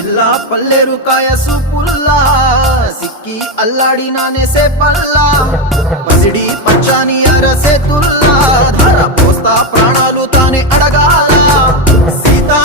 పిల్ల పల్లెరు కాయ సూపుల్లా సిక్కి అల్లాడినానే సే పల్లా పసిడి పచ్చాని అరసే తుల్లా ధర పోస్తా ప్రాణాలు తానే అడగాల సీతా